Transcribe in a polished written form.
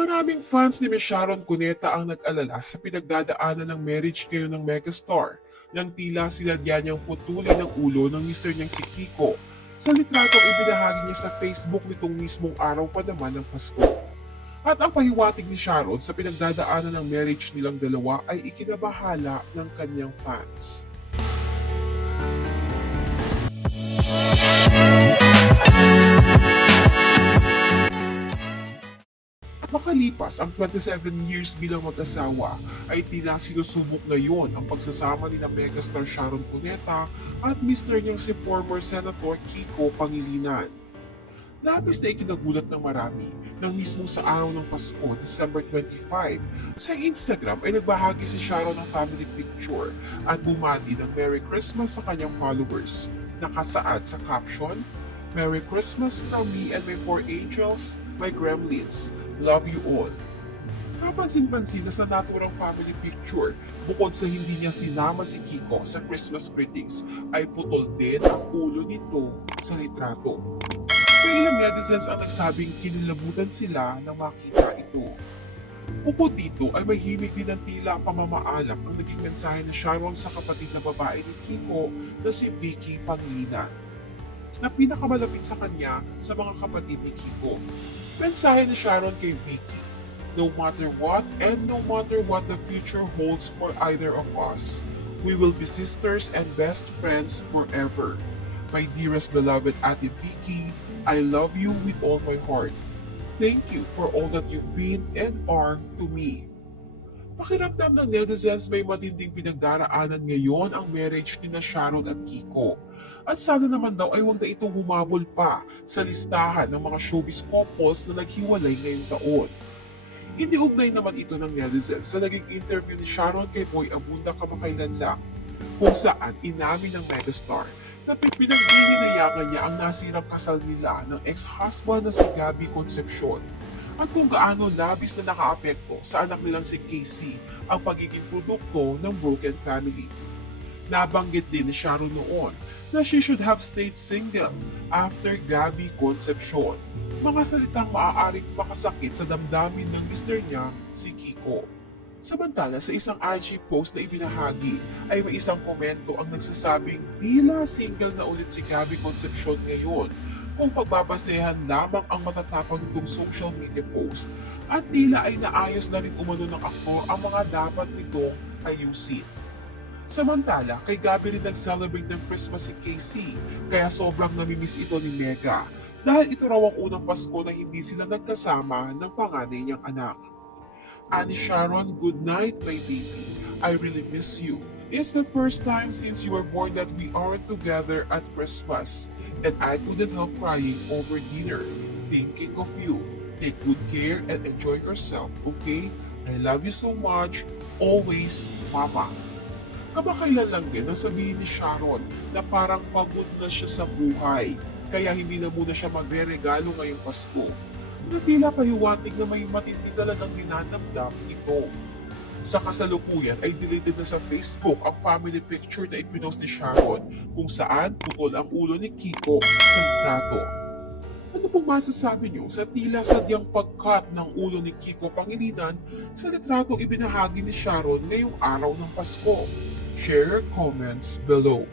Maraming fans ni Miss Sharon Cuneta ang nag-alala sa pinagdadaanan ng marriage ngayon ng megastar nang tila sinadya niyang putulin ng ulo ng mister niyang si Kiko sa litratong ibinahagi niya sa Facebook nitong mismong araw pa naman ng Pasko. At ang pahiwatig ni Sharon sa pinagdadaanan ng marriage nilang dalawa ay ikinabahala ng kanyang fans. Makalipas ang 27 years bilang mag-asawa, ay tila sinusubok ngayon ang pagsasama ni na megastar Sharon Cuneta at mister niyang si former Senator Kiko Pangilinan. Labis na ikinagulat ng marami nang mismo sa araw ng Pasko, December 25, sa Instagram ay nagbahagi si Sharon ng family picture at bumati ng Merry Christmas sa kanyang followers. Nakasaad sa caption, "Merry Christmas from me and my four angels, my gremlins. Love you all." Kapansin-pansin na sa naturang family picture, bukod sa hindi niya sinama si Kiko sa Christmas greetings, ay putol din ang ulo nito sa litrato. May ilang netizens ang nagsabing kinilabutan sila nang makita ito. Bukod dito ay may himig din ng tila pamamaalam ang naging mensahe ni Sharon sa kapatid na babae ni Kiko na si Vicky Pangilinan, na pinakamalapit sa kanya sa mga kapatid ni Kiko. Mensahe ni Sharon kay Vicky, "No matter what and no matter what the future holds for either of us, we will be sisters and best friends forever. My dearest beloved Ate Vicky, I love you with all my heart. Thank you for all that you've been and are to me." Pakiramdam ng netizens may matinding pinagdaraanan ngayon ang marriage ni na Sharon at Kiko. At sana naman daw ay huwag na itong humabol pa sa listahan ng mga showbiz couples na naghiwalay ngayong taon. Hindi ugnay naman ito ng netizens sa naging interview ni Sharon kay Boy Abunda kamakailan lang, kung saan inamin ng megastar na pinagdihinayangan niya ang nasirang kasal nila ng ex-husband na si Gabby Concepcion at kung gaano labis na nakaapekto sa anak nilang si Casey ang pagiging produkto ng broken family. Nabanggit din ni Sharon noon na she should have stayed single after Gabby Concepcion. Mga salitang maaaring makasakit sa damdamin ng mister niya, si Kiko. Samantala sa isang IG post na ibinahagi ay may isang komento ang nagsasabing tila single na ulit si Gabby Concepcion ngayon kung pagbabasehan lamang ang matatapang nitong social media post at tila ay naayos na rin umano ng aktor ang mga dapat nitong ayusin. Samantala, kay Gabby rin nag-celebrate ng Christmas si Casey kaya sobrang namimiss ito ni Mega dahil ito raw ang unang Pasko na hindi sila nagkasama ng panganay niyang anak. Ani Sharon, good night my baby. I really miss you. It's the first time since you were born that we aren't together at Christmas. And I couldn't help crying over dinner, thinking of you. Take good care and enjoy yourself, okay? I love you so much. Always, Mama. Kamakailan lang din nasabihin ni Sharon na parang pagod na siya sa buhay, kaya hindi na muna siya magre-regalo ngayong Pasko. Na tila pahiwatig na may matindi talagang dinadamdam ito. Sa kasalukuyan ay deleted na sa Facebook ang family picture na ipinost ni Sharon kung saan putol ang ulo ni Kiko sa litrato. Ano pong masasabi niyo sa tila sadyang pagkat ng ulo ni Kiko Pangilinan sa litratong ibinahagi ni Sharon ngayong araw ng Pasko? Share your comments below.